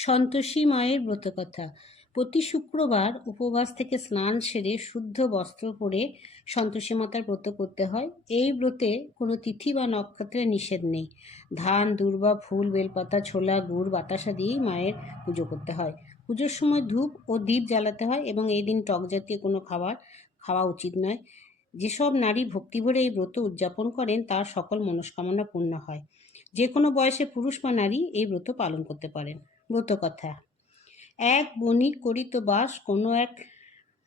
সন্তোষী মায়ের ব্রতকথা। প্রতি শুক্রবার উপবাস থেকে স্নান সেরে শুদ্ধ বস্ত্র পরে সন্তোষী মাতার ব্রত করতে হয়। এই ব্রতে কোনো তিথি বা নক্ষত্রের নিষেধ নেই। ধান, দুর্বা, ফুল, বেলপাতা, ছোলা, গুড়, বাতাসা দিয়েই মায়ের পুজো করতে হয়। পুজোর সময় ধূপ ও দীপ জ্বালাতে হয় এবং এই দিন টক জাতীয় কোনো খাবার খাওয়া উচিত নয়। যেসব নারী ভক্তি ভরে এই ব্রত উদযাপন করেন, তার সকল মনস্কামনা পূর্ণ হয়। যে কোনো বয়সে পুরুষ বা নারী এই ব্রত পালন করতে পারেন। ব্রত কথা। এক বণিক করিত বাস কোনো এক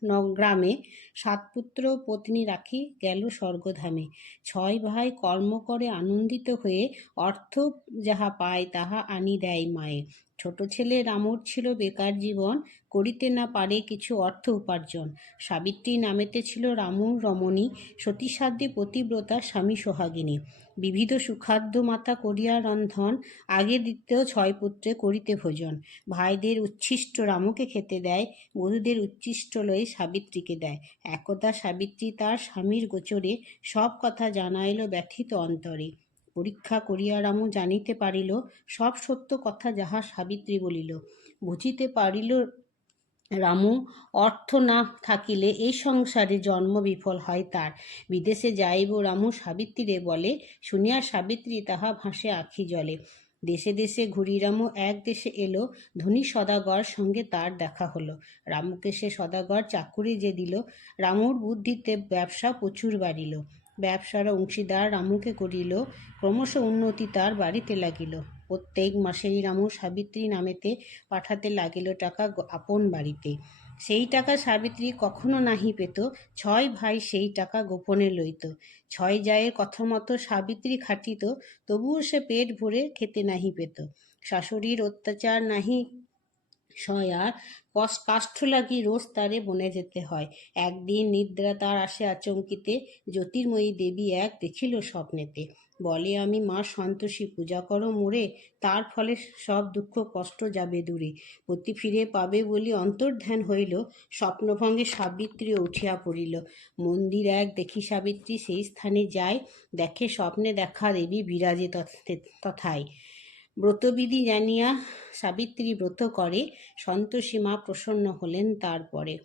নগ্রামে গ্রামে সাত পুত্র পত্নী রাখি গেল স্বর্গধামে। ছয় ভাই কর্ম করে আনন্দিত হয়ে অর্থ যাহা পায় তাহা আনি দেয় মায়ে। ছোট ছেলে রামর ছিল বেকার জীবন, করিতে না পারে কিছু অর্থ উপার্জন। সাবিত্রী নামেতে ছিল রামুর রমণী, সতীসাধ্যে পতিব্রতা, স্বামী সোহাগিনী। বিবিধ সুখাদ্য মাতা করিয়া রন্ধন, আগে দ্বিতীয় ছয় পুত্রে করিতে ভোজন। ভাইদের উচ্ছিষ্ট রামুকে খেতে দেয় বধূদের উচ্ছিষ্ট লয়ে সাবিত্রীকে দেয়। একদা সাবিত্রী তার স্বামীর গোচরে সব কথা জানাইল ব্যথিত অন্তরে। পরীক্ষা করিয়া রামু জানিতে পারিল, সব সত্য কথা যাহা সাবিত্রী বলিল। বুঝিতে পারিল রামু, অর্থ না থাকিলে এই সংসারে জন্ম বিফল হয় তার। বিদেশে যাইব রামু, সাবিত্রীরে বলে, শুনিয়া সাবিত্রী তাহা ভাসে আখি জলে। দেশে দেশে ঘুরি রামু, এক দেশে এলো, ধনী সদাগর সঙ্গে তার দেখা হলো। রামুকে সে সদাগর চাকুরি যে দিল, রামুর বুদ্ধিতে ব্যবসা প্রচুর বাড়িল। ব্যবসার অংশীদার রামুকে করিল, ক্রমশ উন্নতি তার বাড়িতে লাগিল। প্রত্যেক মাসেই রামু সাবিত্রী নামেতে পাঠাতে লাগিল টাকা আপন বাড়িতে। সেই টাকা সাবিত্রী কখনো নাহি পেত, ছয় ভাই সেই টাকা গোপনে লইত। ছয় জায়ের কথা মতো সাবিত্রী খাটিত, তবুও সে পেট ভরে খেতে নাহি পেত। শাশুড়ির অত্যাচার নাহি আর কাষ্ঠ লাগি রোজ তারে বনে যেতে হয়। একদিন নিদ্রা তার আসে আচমকিতে, জ্যোতির্ময়ী দেবী এক দেখিল স্বপ্নেতে। বলে, আমি মা সন্তোষী, পূজা করো মোরে, তার ফলে সব দুঃখ কষ্ট যাবে দূরে। পতি ফিরে পাবে বলি অন্তর্ধ্যান হইল, স্বপ্নভঙ্গে সাবিত্রী উঠিয়া পড়িল। মন্দির এক দেখি সাবিত্রী সেই স্থানে যায়, দেখে স্বপ্নে দেখা দেবী বিরাজে তথে- তথায়। ব্রতবিধি জানিয়া সাবিত্রী ব্রত করে, সন্তোষী মা প্রসন্ন হলেন তারপরে।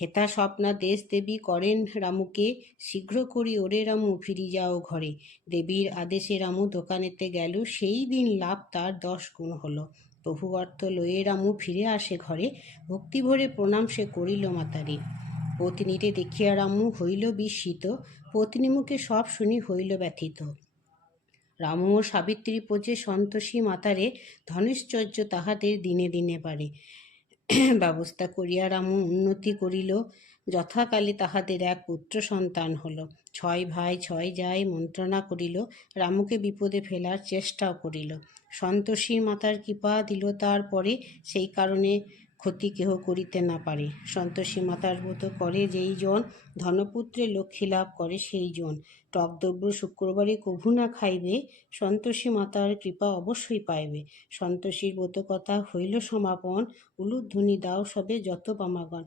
হেতা স্বপ্না দেশ দেবী করেন রামুকে, শীঘ্র করি ওরে রামু ফিরি যাও ঘরে। দেবীর আদেশে রামু দোকানেতে গেল, সেই দিন লাভ তার দশ গুণ হলো। প্রভু অর্থ লয়ে রামু ফিরে আসে ঘরে, ভক্তি ভরে প্রণাম সে করিল মাতারে। পত্নীরে দেখিয়া রামু হইল বিস্মিত, পত্নী মুখে সব শুনি হইল ব্যথিত। রামু ও সাবিত্রী পোজে সন্তোষী মাতারে ধনেশ্চর্য তাহাদের দিনে দিনে পারে ব্যবস্থা করিয়া রামু উন্নতি করিল। যথাকালে তাহাদের এক পুত্র সন্তান হল। ছয় ভাই, ছয় যায় মন্ত্রণা করিল। রামুকে বিপদে ফেলার চেষ্টাও করিল। সন্তোষী মাতার কৃপা দিল তারপরে সেই কারণে ক্ষতি কেহ করিতে না পারে। সন্তোষী মাতার মতো করে যেই জন, ধনপুত্রে লক্ষ্মী লাভ করে সেই জন। টকদ্রব্য শুক্রবারে কভু না খাইবে, সন্তোষী মাতার কৃপা অবশ্যই পাইবে। সন্তোষীর কথা হইল সমাপন। উলুধ্বনি দাও সবে যত পামাগণ